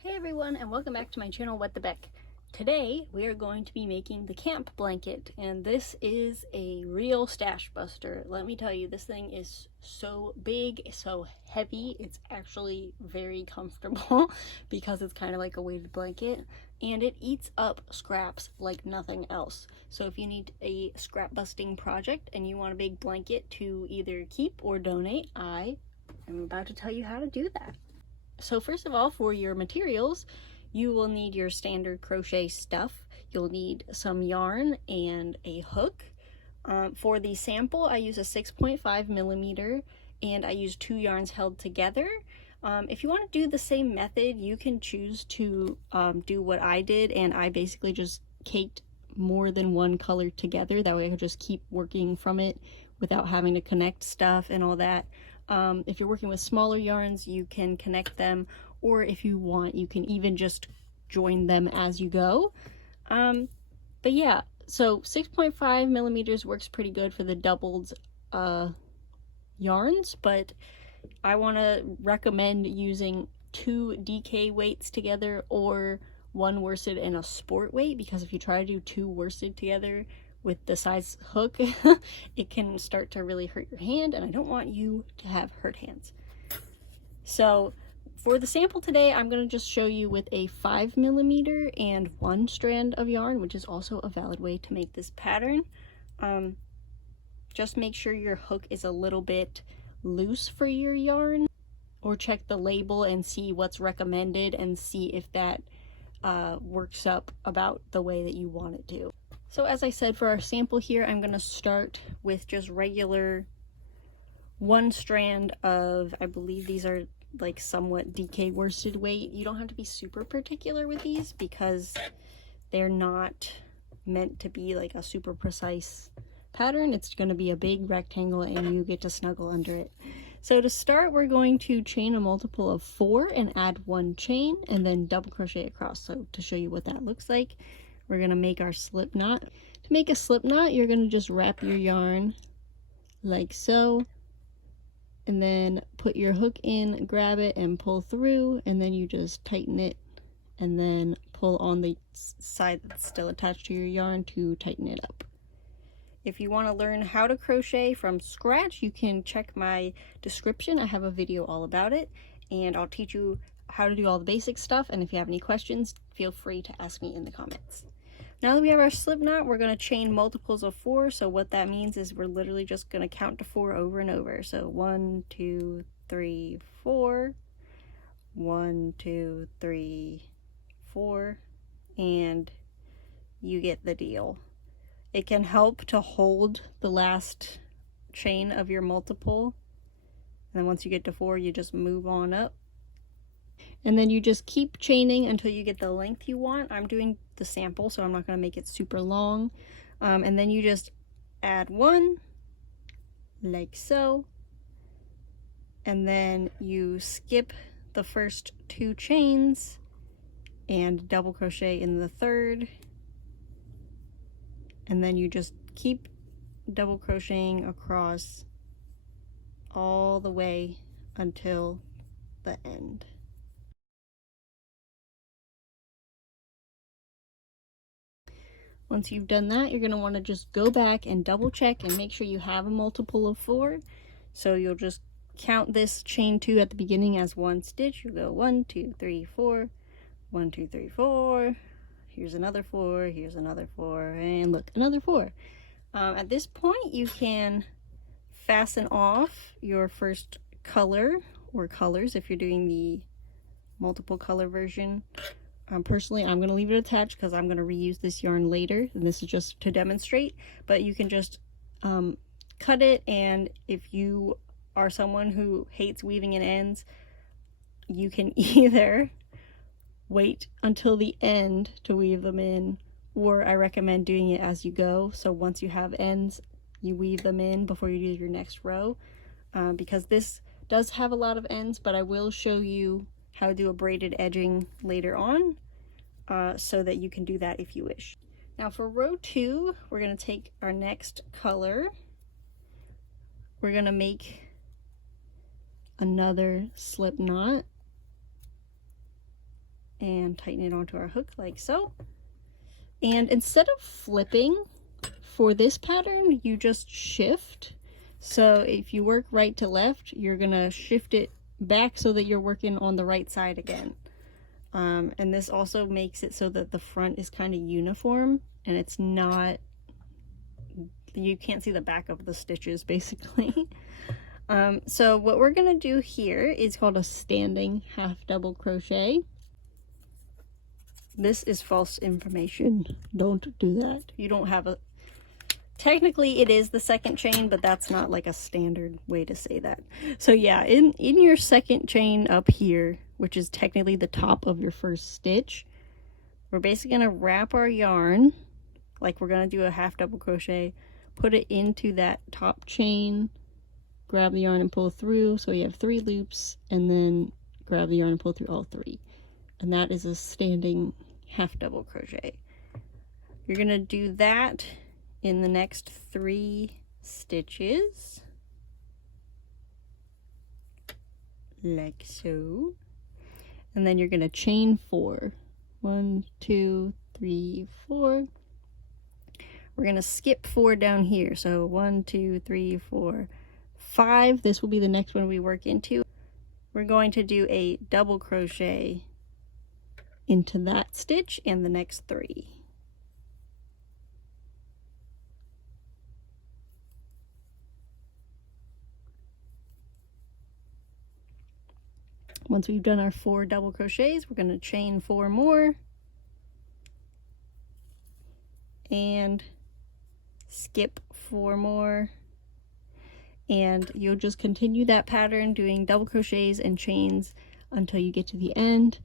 Hey everyone, and welcome back to my channel, What the Beck. Today we are going to be making the camp blanket, and this is a real stash buster. Let me tell you, this thing is so big, so heavy. It's actually very comfortable because it's kind of like a weighted blanket, and it eats up scraps like nothing else. So if you need a scrap busting project and you want a big blanket to either keep or donate, I am about to tell you how to do that. So first of all, for your materials, you will need your standard crochet stuff. You'll need some yarn and a hook. For the sample, I use a 6.5 millimeter and I use 2 yarns held together. If you want to do the same method, you can choose to do what I did, and I basically just caked more than one color together. That way I could just keep working from it without having to connect stuff and all that. If you're working with smaller yarns, you can connect them, or if you want, you can even just join them as you go. But yeah, so 6.5 millimeters works pretty good for the doubled yarns, but I want to recommend using 2 DK weights together or 1 worsted and a sport weight, because if you try to do 2 worsted together with the size hook, it can start to really hurt your hand, and I don't want you to have hurt hands. So for the sample today, I'm going to just show you with a 5 millimeter and 1 strand of yarn, which is also a valid way to make this pattern. Just make sure your hook is a little bit loose for your yarn, or check the label and see what's recommended and see if that works up about the way that you want it to. So as I said, for our sample here, I'm going to start with just regular 1 strand of, I believe these are like somewhat DK worsted weight. You don't have to be super particular with these because they're not meant to be like a super precise pattern. It's going to be a big rectangle and you get to snuggle under it. So to start, we're going to chain a multiple of 4 and add 1 chain and then double crochet across. So to show you what that looks like, we're going to make our slip knot. To make a slip knot, you're going to just wrap your yarn like so, and then put your hook in, grab it, and pull through, and then you just tighten it, and then pull on the side that's still attached to your yarn to tighten it up. If you want to learn how to crochet from scratch, you can check my description. I have a video all about it, and I'll teach you how to do all the basic stuff, and if you have any questions, feel free to ask me in the comments. Now that we have our slip knot, we're going to chain multiples of 4. So what that means is we're literally just going to count to 4 over and over. So 1, 2, 3, 4, 1, 2, 3, 4, and you get the deal. It can help to hold the last chain of your multiple, and then once you get to 4, you just move on up. And then you just keep chaining until you get the length you want. I'm doing the sample, so I'm not going to make it super long. And then you just add 1, like so. And then you skip the first 2 chains and double crochet in the 3rd. And then you just keep double crocheting across all the way until the end. Once you've done that, you're going to want to just go back and double check and make sure you have a multiple of 4. So you'll just count this chain 2 at the beginning as 1 stitch. You'll go 1, 2, 3, 4, 1, 2, 3, 4. Here's another 4, here's another 4, and look, another 4. At this point, you can fasten off your first color or colors if you're doing the multiple color version. Personally, I'm going to leave it attached because I'm going to reuse this yarn later, and this is just to demonstrate, but you can just cut it, and if you are someone who hates weaving in ends, you can either wait until the end to weave them in, or I recommend doing it as you go. So once you have ends, you weave them in before you do your next row, because this does have a lot of ends, but I will show you how to do a braided edging later on, so that you can do that if you wish. Now for row 2, we're going to take our next color. We're going to make another slip knot, and tighten it onto our hook like so. And instead of flipping for this pattern, you just shift. So if you work right to left, you're gonna shift it back so that you're working on the right side again. And this also makes it so that the front is kind of uniform and it's not, you can't see the back of the stitches basically. So what we're gonna do here is called a standing half double crochet. This is false information. Don't do that. You don't have a, technically it is the second chain, but that's not like a standard way to say that. So yeah, in your second chain up here, which is technically the top of your first stitch, we're basically gonna wrap our yarn like we're gonna do a half double crochet, put it into that top chain, grab the yarn and pull through, so you have 3 loops, and then grab the yarn and pull through all 3. And that is a standing half double crochet. You're gonna do that in the next 3 stitches, like so. And then you're gonna chain 4. 1, 2, 3, 4. We're gonna skip 4 down here. So 1, 2, 3, 4, 5. This will be the next one we work into. We're going to do a double crochet into that stitch and the next 3. Once we've done our 4 double crochets, we're going to chain 4 more and skip 4 more, and you'll just continue that pattern doing double crochets and chains until you get to the end.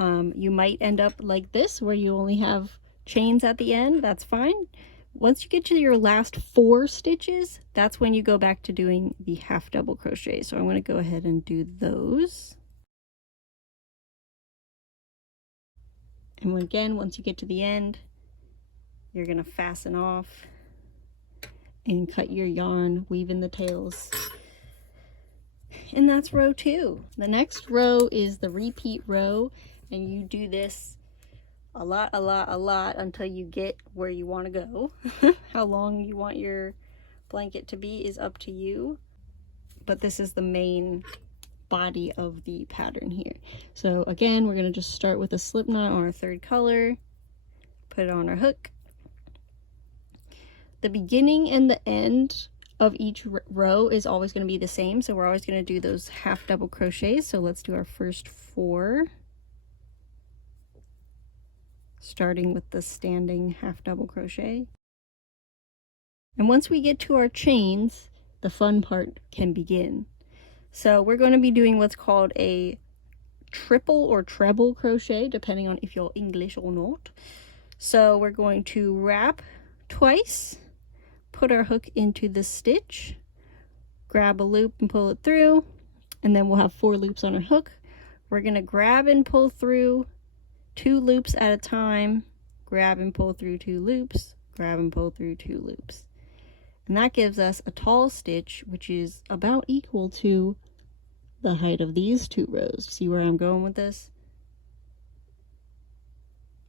You might end up like this where you only have chains at the end. That's fine. Once you get to your last 4 stitches, that's when you go back to doing the half double crochet. So I'm going to go ahead and do those. And again, once you get to the end, you're going to fasten off and cut your yarn, weave in the tails. And that's row 2. The next row is the repeat row, and you do this a lot until you get where you want to go. How long you want your blanket to be is up to you, but this is the main body of the pattern here. So again, we're going to just start with a slip knot on our 3rd color, put it on our hook. The beginning and the end of each row is always going to be the same, so we're always going to do those half double crochets. So let's do our first 4, starting with the standing half double crochet. And once we get to our chains, the fun part can begin. So we're going to be doing what's called a triple or treble crochet, depending on if you're English or not. So we're going to wrap twice, put our hook into the stitch, grab a loop and pull it through, and then we'll have 4 loops on our hook. We're going to grab and pull through 2 loops at a time, grab and pull through 2 loops, grab and pull through 2 loops. And that gives us a tall stitch, which is about equal to the height of these 2 rows. See where I'm going with this?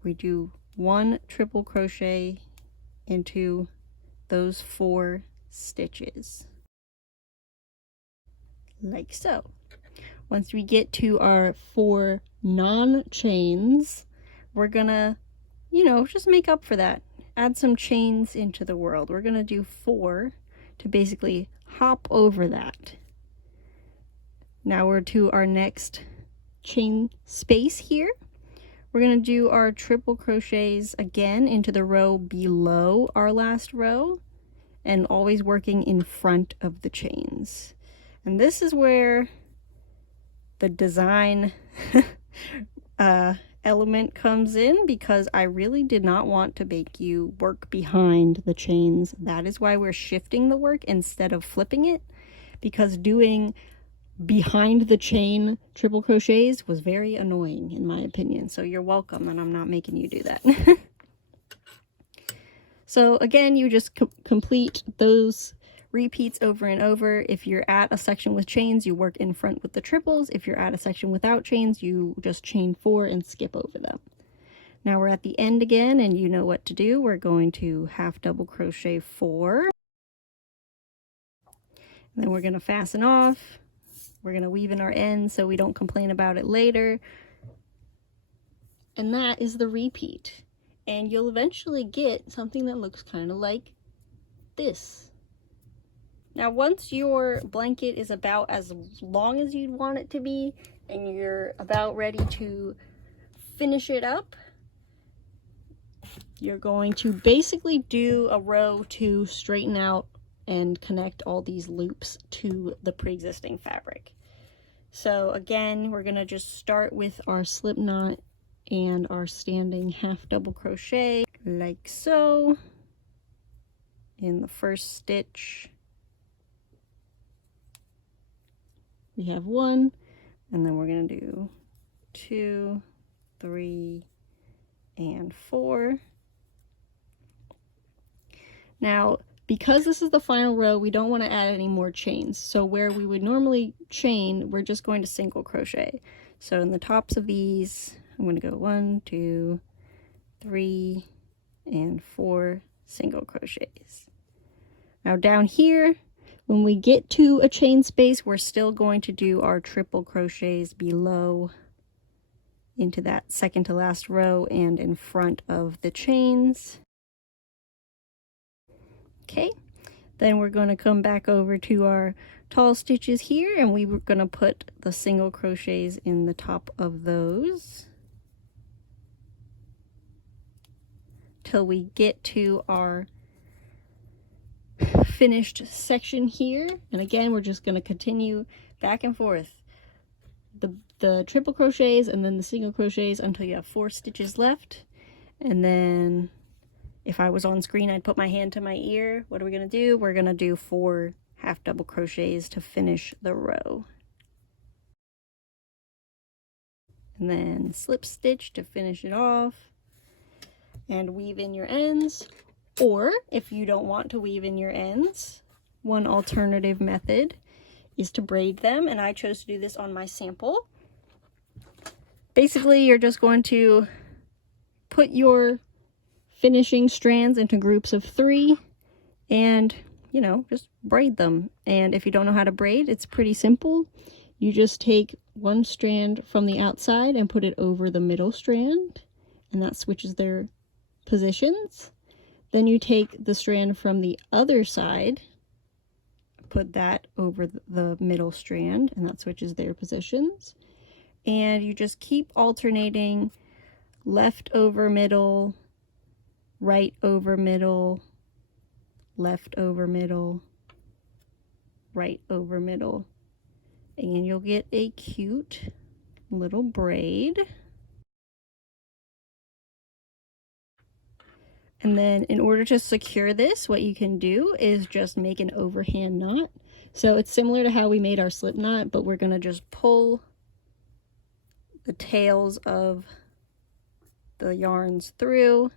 We do 1 triple crochet into those 4 stitches, like so. Once we get to our 4 non-chains, we're gonna, just make up for that. Add some chains into the world. We're gonna do 4 to basically hop over that. Now we're to our next chain space here. We're gonna do our triple crochets again into the row below our last row, and always working in front of the chains. And this is where the design element comes in, because I really did not want to make you work behind the chains. That is why we're shifting the work instead of flipping it, because doing behind the chain triple crochets was very annoying in my opinion. So you're welcome, and I'm not making you do that. So again, you just complete those repeats over and over. If you're at a section with chains, you work in front with the triples. If you're at a section without chains, you just chain 4 and skip over them. Now we're at the end again, and you know what to do. We're going to half double crochet 4. And then we're going to fasten off. We're going to weave in our ends so we don't complain about it later. And that is the repeat. And you'll eventually get something that looks kind of like this. Now once your blanket is about as long as you'd want it to be, and you're about ready to finish it up, you're going to basically do a row to straighten out and connect all these loops to the pre-existing fabric. So again, we're gonna just start with our slip knot and our standing half double crochet like so in the first stitch. We have 1, and then we're gonna do 2, 3, and 4. Now, because this is the final row, we don't want to add any more chains. So where we would normally chain, we're just going to single crochet. So in the tops of these, I'm going to go 1, 2, 3, and 4 single crochets. Now down here, when we get to a chain space, we're still going to do our triple crochets below into that second to last row and in front of the chains. Okay, then we're going to come back over to our tall stitches here, and we're going to put the single crochets in the top of those till we get to our finished section here. And again, we're just going to continue back and forth the triple crochets and then the single crochets until you have 4 stitches left. And then if I was on screen, I'd put my hand to my ear. What are we going to do? We're going to do 4 half double crochets to finish the row. And then slip stitch to finish it off. And weave in your ends. Or if you don't want to weave in your ends, one alternative method is to braid them. And I chose to do this on my sample. Basically, you're just going to put your finishing strands into groups of 3 and, you know, just braid them. And if you don't know how to braid, it's pretty simple. You just take one strand from the outside and put it over the middle strand, and that switches their positions. Then you take the strand from the other side, put that over the middle strand, and that switches their positions. And you just keep alternating left over middle, right over middle, left over middle, right over middle, and you'll get a cute little braid. And then in order to secure this, what you can do is just make an overhand knot. So it's similar to how we made our slip knot, but we're going to just pull the tails of the yarns through.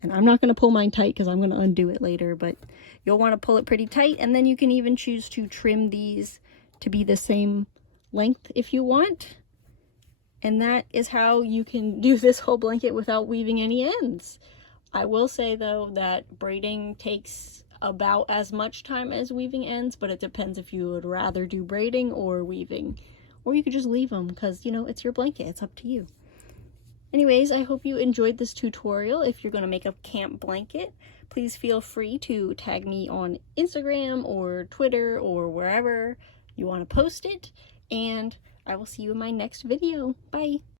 And I'm not going to pull mine tight because I'm going to undo it later, but you'll want to pull it pretty tight. And then you can even choose to trim these to be the same length if you want. And that is how you can do this whole blanket without weaving any ends. I will say though that braiding takes about as much time as weaving ends, but it depends if you would rather do braiding or weaving. Or you could just leave them because, you know, it's your blanket. It's up to you. Anyways, I hope you enjoyed this tutorial. If you're going to make a camp blanket, please feel free to tag me on Instagram or Twitter or wherever you want to post it. And I will see you in my next video. Bye!